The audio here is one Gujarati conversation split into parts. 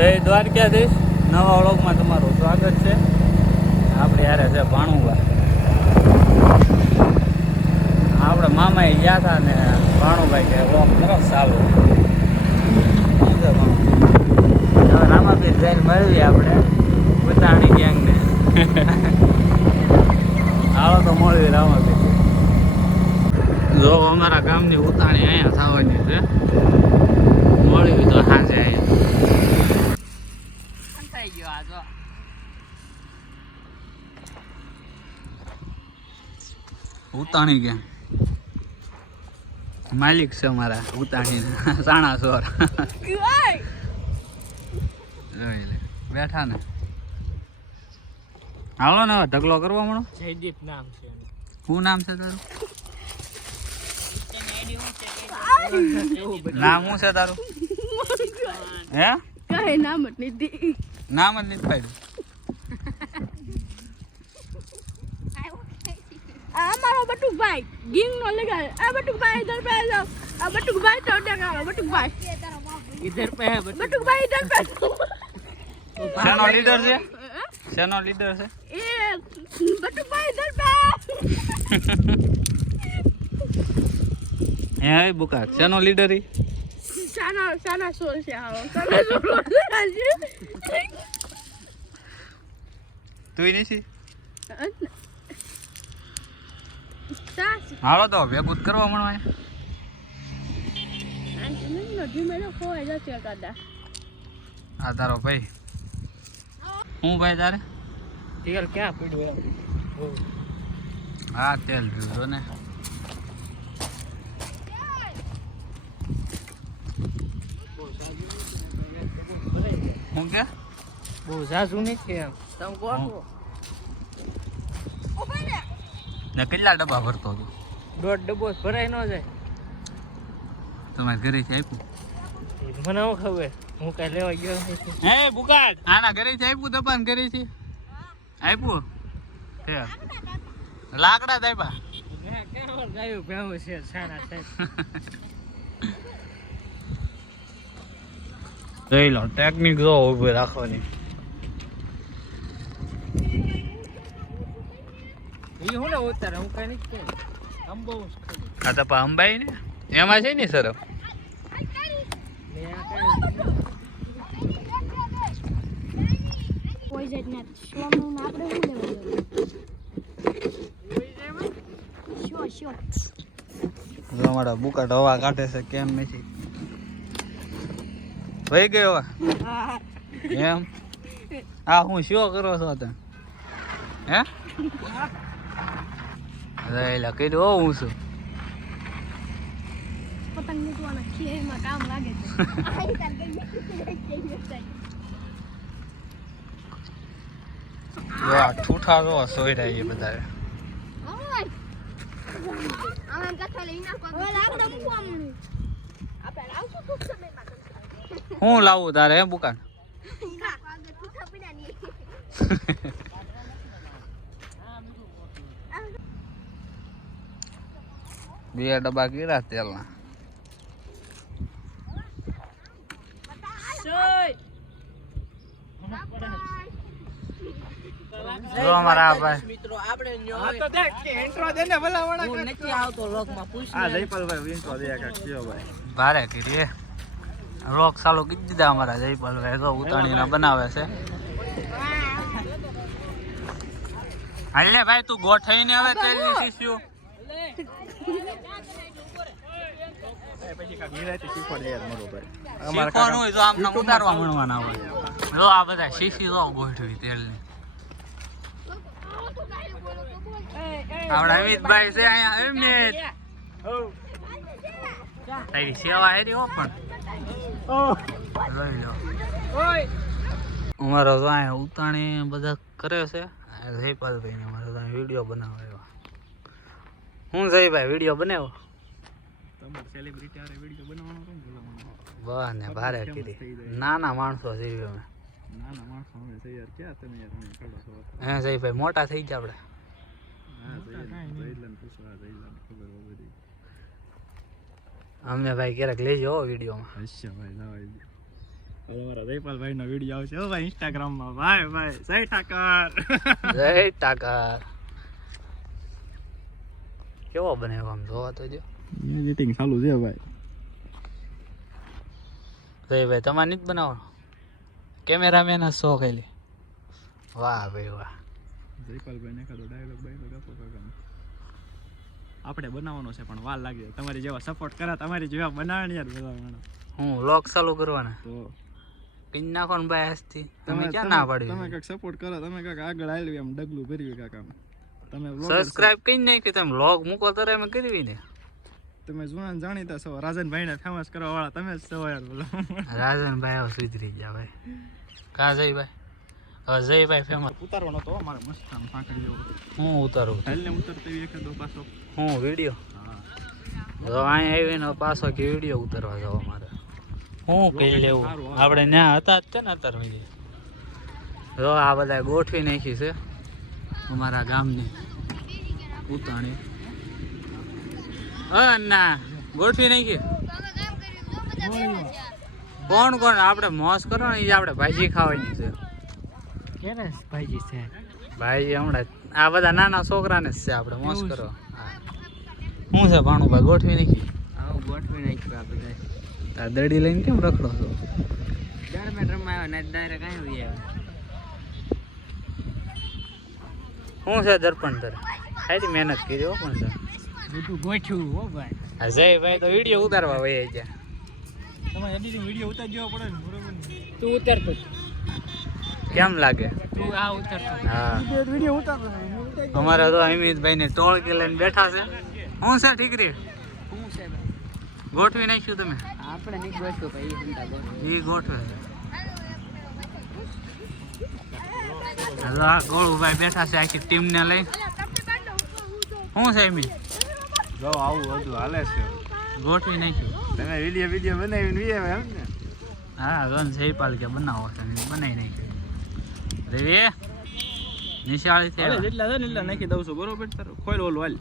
જય દ્વારકાધીશ. નવા વ્લોગમાં તમારું સ્વાગત છે. આપણે યારે છે ભાણુભાઈ. આપણે મામાએ ગયા હતા ને ભાણુભાઈ કે વ્લોગ સરસ ચાલુ. હવે રામાપીર જઈને મળીએ આપણે ઉતાણી ગેંગને. હાલો તો મળીએ રામાપીર. જો અમારા ગામની ઉતાણી અહીંયા થવાની છે. મળ્યું તો સાંજે અહીંયા થઈ ગયો. આ જો ઉતાણી ગયા માલિક છે અમારા ઉતાણી સાણા સોર. બેઠા ને હાલો ને હવે ઢગલો કરવા મળો. જયદીપ નામ છે. શું નામ છે તારું? નામ શું છે તારું? હે કઈ નામ જ નથી. નામ જ નથી પાડ્યું. આ મારો બટુકભાઈ ગીંગ નો લગાડે. આ બટુકભાઈ ઇધર पे जाओ. આ બટુકભાઈ તો ડગાવો. બટુકભાઈ ઇધર पे है બટુકભાઈ ઇધર पे. શેનો લીડર છે? શેનો લીડર છે? એ બટુકભાઈ ઇધર पे. હે બુકા શેનો લીડર ઈ? સાના સોલ છે. આવો સાના સોલ છે. તું નથી? સાસ હાલો તો ભેગું જ કરવા મળવા. નદી મેં ખોવાઈ જશે દાદા. આ તારો ભાઈ. હું ભાઈ તારે? તેલ ક્યાં પડ્યું એમ? હા તેલ પીવું છો ને. હું કે બહુ ઝાઝુ નથી એમ. તમે કહો ને કેટલા ડબ્બા ભરતો હતો? 1.5 ડબ્બો ભરાય ન જાય. તમારે ઘરેથી આપ્યું? મને હું ખબર, હું કઈ લેવા ગયો નથી. હે બુકાટ આના ઘરેથી આપ્યું? દબાણ ઘરેથી આપ્યું? હે લાકડા જ આપ્યા? ક્યાં ગાયું ભેવું છે સાના સાહેબ. જોઈ લો ટેકનિક જો ઉભી રાખવાની. ઈ હું ને ઉતારે હું કઈ નથી કહું. અંબો આ તો પા અંબાઈ ને એમાં છે ને સર. કોઈ જાતના શોનું આપણે શું લેવું? શો જો અમારા બુકાટ હવા કાઢે છે કેમ નથી વહી ગયો એમ. આ હું શો કરો છો તમે? હે રહેલા કીધું હું છું. પતંગ મૂકવાના ખેરમાં કામ લાગે છે. જો આ ઠૂઠા જો સોઈ રહ્યા બધા. હું લાવું તારે હે બુકાન? બે ડબ્બા કીધા તેલના. જો અમારા ભાઈ મિત્રો આપણે તો દેખ કે ઇન્ટ્રો દે ને ભલા વાળા. હું નથી આવતો લોકમાં પૂછ. આ જયપાલભાઈ ઇન્ટ્રો દે કા કયો ભાઈ ભારે કરી રોક સાલો કીધી દીધા અમારા જયપાલભાઈ. તો ઉતાણીના બનાવે છે. હાલ ને ભાઈ તું ગોઠવીને હવે તેલની શીશીઓ શીખવાનું હોય તો આમને ઉતારવા મળવાના હોય. જો આ બધા શીશી જો ગોઠવી તેલની. આપણા અમિતભાઈ છે અહીંયા. અમિત તારી સેવા હેરી હો પણ લઈ લો. અમારો તો અહીંયા ઉતાણી બધા કરે છે. જયપાલભાઈ ને અમારે તો વિડીયો બનાવે એવા. હું જયભાઈ વિડીયો બનાવ્યો? વાહ ને ભારે કીધી. નાના માણસો જેવી અમે. હે જયભાઈ મોટા થઈ ગયા આપણે. અમને ભાઈ ક્યારેક લેજો વિડીયોમાં. અમારા જયપાલભાઈ નો વિડીયો આવશે ભાઈ ઇન્સ્ટાગ્રામ માં. ભાઈ જય ઠાકર. જય ટાકા. કેવો બનાવ્યો આમ જોવા તો જો. એડિટિંગ ચાલુ છે ભાઈ. જયભાઈ તમારે નથી બનાવવાનો? કેમેરામેન જ શોખ એલી. વાહ ભાઈ વાહ. જયપાલભાઈ ને એકાદો ડાયલોગ આપો કાકા. આપણે બનાવવાનો છે પણ વાર લાગે. તમારી જેવા સપોર્ટ કરે તમારી જેવા બનાવવાની યાર બધા માણસ. હું વ્લોગ ચાલુ કરવાના તો પિન નાખો ને ભાઈ આજથી. તમે ક્યાં ના પાડી? તમે કાક સપોર્ટ કરો, તમે કાક આગળ આલ્યું એમ ડગલું ભર્યું કાકા. તમે સબસ્ક્રાઇબ કરી નાખી, તમે વ્લોગ મૂકો ત્યારે અમે કરવી ને. તમે જૂના જાણીતા છો, રાજનભાઈ ને ફેમસ કરવા વાળા તમે જ છો યાર. બોલો રાજનભાઈ હવે સુધરી ગયા ભાઈ. કા જયભાઈ? હવે જયભાઈ ફેમસ. ઉતારવાનો તો મારે મસ્ત આમ પાંખડી જેવો. હું ઉતારું ઢાલને ઉતરતો એકાદો પાછો. હું વિડીયો હા જો અહીંયા આવીને પાછો કે વિડીયો ઉતારવા જવા મારે. હું કહી લેવું આપણે ત્યાં હતા જ છે ને અત્યારે. જો આ બધા ગોઠવી નાખી છે અમારા ગામની ઉતાણી. ના ગોઠવી નાખી. કોણ કોણ આપણે મોજ કરો ને એ આપણે ભાજી ખાવાની છે. કેને ભાઈજી છે? ભાઈ હમણાં આ બધા નાના છોકરાને જ છે આપણે મોજ કરો. શું છે ભાણુભાઈ ગોઠવી નાખી? આવું ગોઠવી નાખ્યું આ બધા. તાર દડી લઈને કેમ રખડો છો? ડરમેટ રમાયો ને ડાયરેક્ટ આવી આવ્યો. શું છે દર્પણ તારે? ખાલી મહેનત કરી હો પણ તાર. બધું ગોઠ્યું હો ભાઈ. આ જયભાઈ તો વિડીયો ઉતારવા વહી ગયા. તમારે એડિટિંગ વિડીયો ઉતારી દેવો પડે ને બરોબર ને. તું ઉતરતો કેમ લાગે? તું આ ઉતરતો. હા વિડીયો ઉતારતો અમારે તો અમિતભાઈ ને ટોળકી લઈને બેઠા છે. શું છે ઠીકરી શું છે ભાઈ? ગોઠવી નાખ્યું તમે? આપણે નહીં ગોઠ્યું ભાઈ, એ ચિંતા ગોઠવું. એ ગોઠવે. હવે આ ગોળુભાઈ બેઠા છે આખી ટીમ ને લઈ. શું છે એમી? જો આવું બધું હાલે છે. ગોઠવી નાખ્યું. તમે વિડીયો બનાવીને વીએ એમ ને. હા ગન જયપાલ કે બનાવો છે બનાવી નાખ્યું. રેવી નિશાળી છે. જેટલા છે ને એટલા નાખી દઉં છું બરોબર. તારો ખોલ ઓલું હાલ.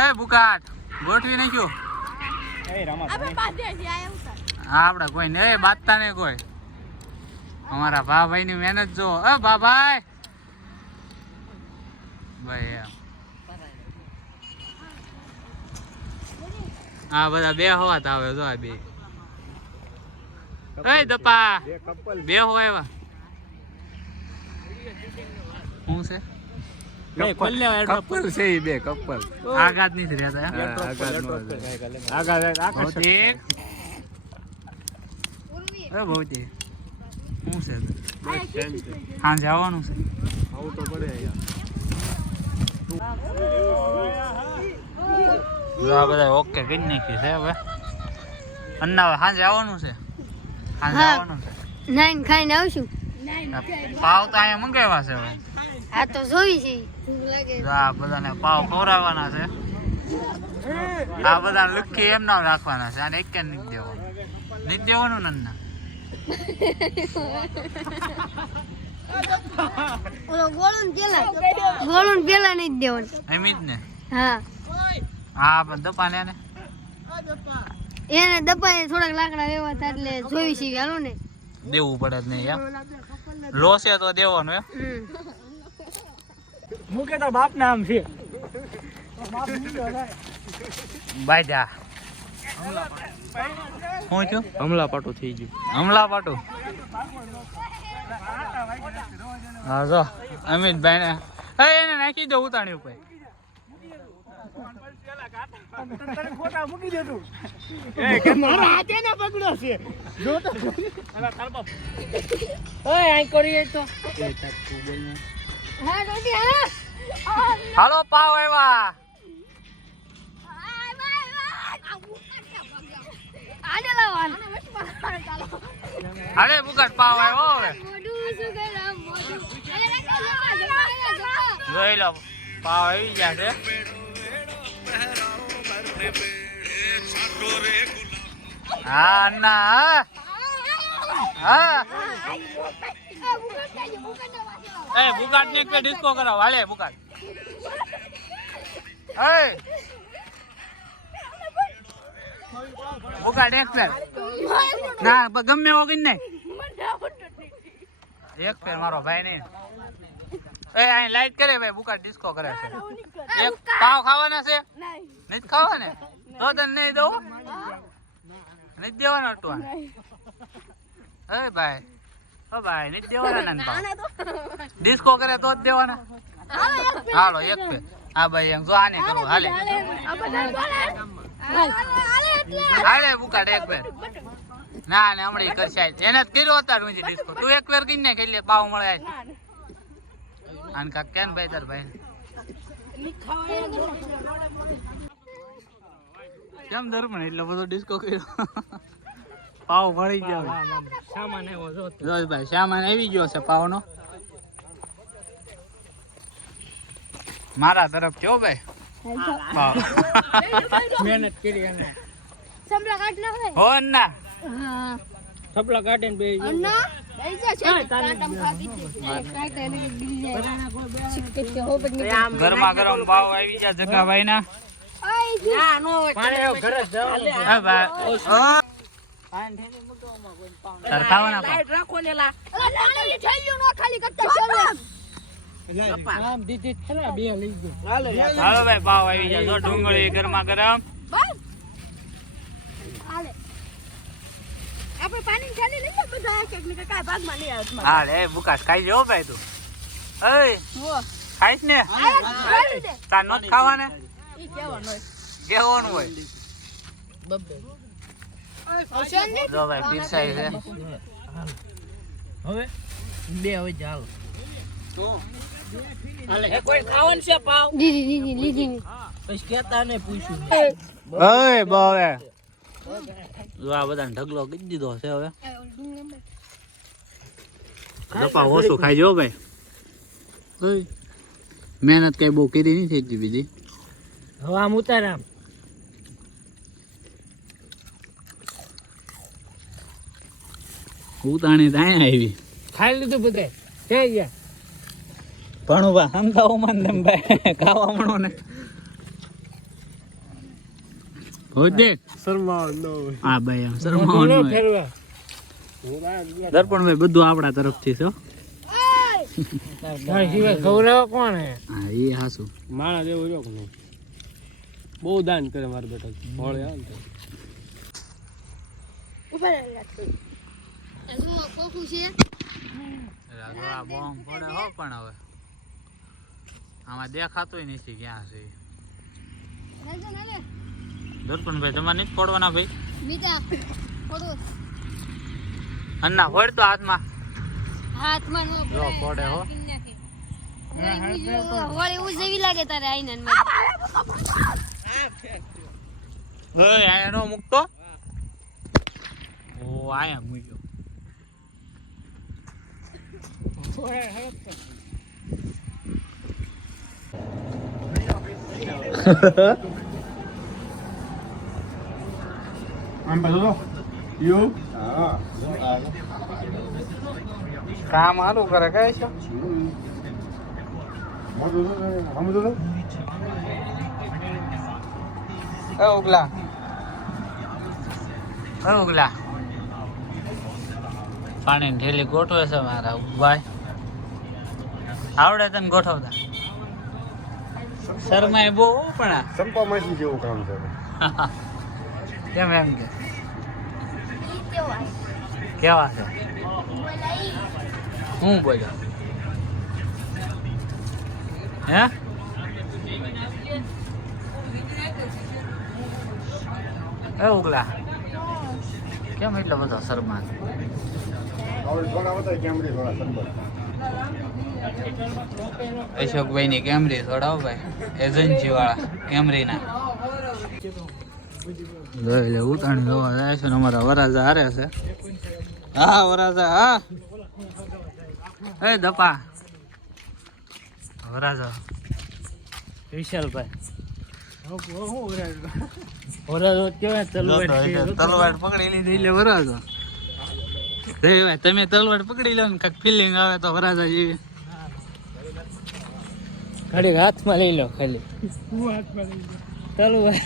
એ બુકાટ ગોઠવી નાખ્યું. એ રામા હા આપણે કોઈ ને બાતતા નહીં કોઈ. અમારા ભાભાઈ ની મહેનત જો. ભાભાઈ ભાઈ એમ હા બધા બે હોવા આવે જો આ બે. એ દપા બે હોય એવા. શું છે? કપલ છે ઈ બે કપલ. આઘાત નથી રહેતા એમ? ભૌતિક ભૌતિક શું છે? હા જવાનું છે. આવું તો પડે યાર. આ બધા ઓકે કરી નાખ્યું છે હવે. અન્ના સાંજે આવવાનું છે. સાંજે આવવાનું છે. નાઈન ખાઈને આવશું. પાવ તો અહીંયા મંગાવ્યા છે હવે. આ તો જોઈ છે. આ બધાને પાવ ખવડાવવાના છે. આ બધા લુખી એમ ના રાખવાના છે. આને એક કે નથી દેવાનું. નથી દેવાનું નન્ના. ઓલો ગોળું પેલા નહીં દેવાનું. એમ જ ને. હા હા પણ દપાને એને એને દપાએ થોડાક લાકડા વેવા હતા એટલે જોઈ છે હાલો ને. દેવું પડે જ નહીં એમ. લોસે તો દેવાનું એમ. મૂકે તો બાપ નામ છે. બાજા શું થયું? હમલા પાટો થઈ ગયું. હમલા પાટું. હા જો અમિતભાઈ ને એને નાખી દો ઉતાણી ઉપર. મારા હાથે ના પકડ્યો છે. જો તો ઓય આઈ કરીએ તો. હા રોટી હા. હાલો પાવ આવ્યા. આને લાવવાનું. અરે બુકાટ પાવ આવ્યો હવે. મોઢું શું કરા મોઢું. જોઈ લો પાવ આવી ગયા છે. હા ના હા એ બુકાટ ને કે ડિસ્કો કરાવ હાલે બુકાટ. એ ઉકાળ એક ફેર ના ગમે એવો કઈ નહીં એક ફેર મારો ભાઈ નહીં એ અહીં લાઈટ કરે ભાઈ બુકા ડિસ્કો કરે છે એક પાવ ખાવાના છે નહીં ખાવાને તો તને નહીં દઉં નહીં દેવાના અટવા એ ભાઈ ઓ ભાઈ નહીં દેવાના ને પાવ ડિસ્કો કરે તો જ દેવાના હાલો એક ફેર હા ભાઈ એમ જો આને કરું હાલે હાલે બુકા એક ફેર ના ને હમણાં કરશે એને જ કર્યો હતા ઊંચી ડિસ્કો તું એક ફેર કઈ ને ખાઈ લે પાવ મળે આને કાક કેન ભાઈ તાર ભાઈ કેમ દર્પણ એટલો બધો ડિસ્કો કર્યો પાવ મળી ગયો સામાન આવ્યો જો ભાઈ સામાન આવી ગયો છે પાવનો મારા તરફ જો ભાઈ પાવ મહેનત કરી એને સંભળા કાઢ નાખે હો ના હા થપલા કાઢીને બે અન્ના પૈસા છે કાટમ ખાતી છે કાટે ને ગીરી જાય સિક્કે કે હો બની ગરમા ગરમ પાવ આવી ગયા જગાભાઈ ના આઈ ના નો પાણી ઘરે જવાનું હા ભાઈ તાર ખાવાના પાવ રાખો લેલા નાની થેલીઓ નો ખાલી કરતા ચાલો આમ દીદી ખરા બે લઈ ગયો હાલો ભાઈ પાવ આવી ગયા જો ડુંગળી ગરમા ગરમ બસ હાલે આપણે પાણી ચાલી લઈએ બધા એક એક ને કાય ભાગમાં નહીં આવે તમારે હા રે બુકાશ ખાઈ જો ભાઈ તું એ હો ખાઈશ ને ખાલી દે તાર નો ખાવાને ઈ કેવાનું કેવાનું હોય બબ્બે ઓશનજી જો ભાઈ પીરસાઈ છે હવે બે હવે ચાલો હાલે એ કોઈ ખાવાનું છે પાવ દીદી લીધી પછી કેતા ને પૂછ્યું ઓય બાવે જો આ બધાને ઢગલો કરી દીધો છે હવે કપા ઓછું ખાઈ જો ભાઈ ઓય મહેનત કઈ બહુ કરી નથી એટલી બીજી હવે આમ ઉતાર આમ ઉતાણી ત્યાં આવી ખાઈ લીધું બધે ક્યાં ગયા ભણુભા સમજાવો મને તેમ ભાઈ ખાવા મળો ને હોતે શર્મા નો હા ભાઈ એમ શરમાવાનું હોય ફેરવા દર્પણ ભાઈ બધું આપણા તરફથી છે હો. તાર સિવાય ખવડાવવા કોણ હે હા એ હાસું માણા જેવો રહ્યો કે નહીં બહુ દાન કરે મારા બેટા ભોળે આવે ને ઉપર રાખો એસો કોકુ છે આ બોમ્બ પડે હો પણ હવે આમાં દેખાતોય નથી ક્યાં છે રાજા નાલે દર્પણ ભાઈ તમારે નથી પડવાના ભાઈ બીજા પડો અન્ના ફોડ તો હાથમાં હાથમાં નો જો પડે હો હોળી ઉજવી લાગે તારે આઈને ઓય આયા નો મુકતો ઓ આયા મૂક્યો આમ બધો યો કામ હારું કરે કઈ છે ઉગલા ઉગલા પાણી ઠેલી ગોઠવે છે મારા ભાઈ આવડે તને ગોઠવતા શરમાય બહુ પણ આ. સંપા માસી જેવું કામ છે કેમ એમ કે કેવા છે હું બોલ્યો હે એ ઉગલા કેમ એટલો બધો શરમા અશોકભાઈ ની કેમરી થોડાવ ભાઈ એજન્સી વાળા કેમરી ના એટલે ઉતાણી જોવા જાય છે ને અમારા વરાજા હારે છે હા વરાજા હા એ દપા વરાજા વિશાલભાઈ ઓરા કેવા તલવાર પકડી લીધી એટલે વરાજા તમે તલવાર પકડી લો ને કાંઈક ફિલિંગ આવે તો વરાજા જેવી ઘડીક હાથમાં લઈ લો ખાલી તલવાર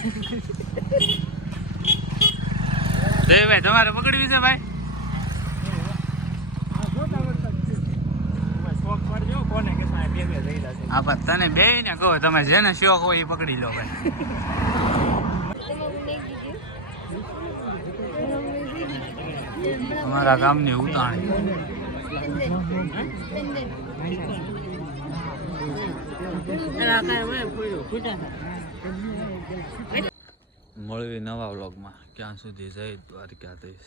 ભાઈ તમારે પકડવી છે ભાઈ? શોખ પડજો કોને કે સાહેબ બે જઈ જશે. આ પણ તને બે ને કહો, તમે જેને શોખ હોય એ પકડી લો ભાઈ. અમારા ગામની ઉતાણી મળવી નવા વ્લોગમાં. ક્યાં સુધી જય દ્વારકાધીશ.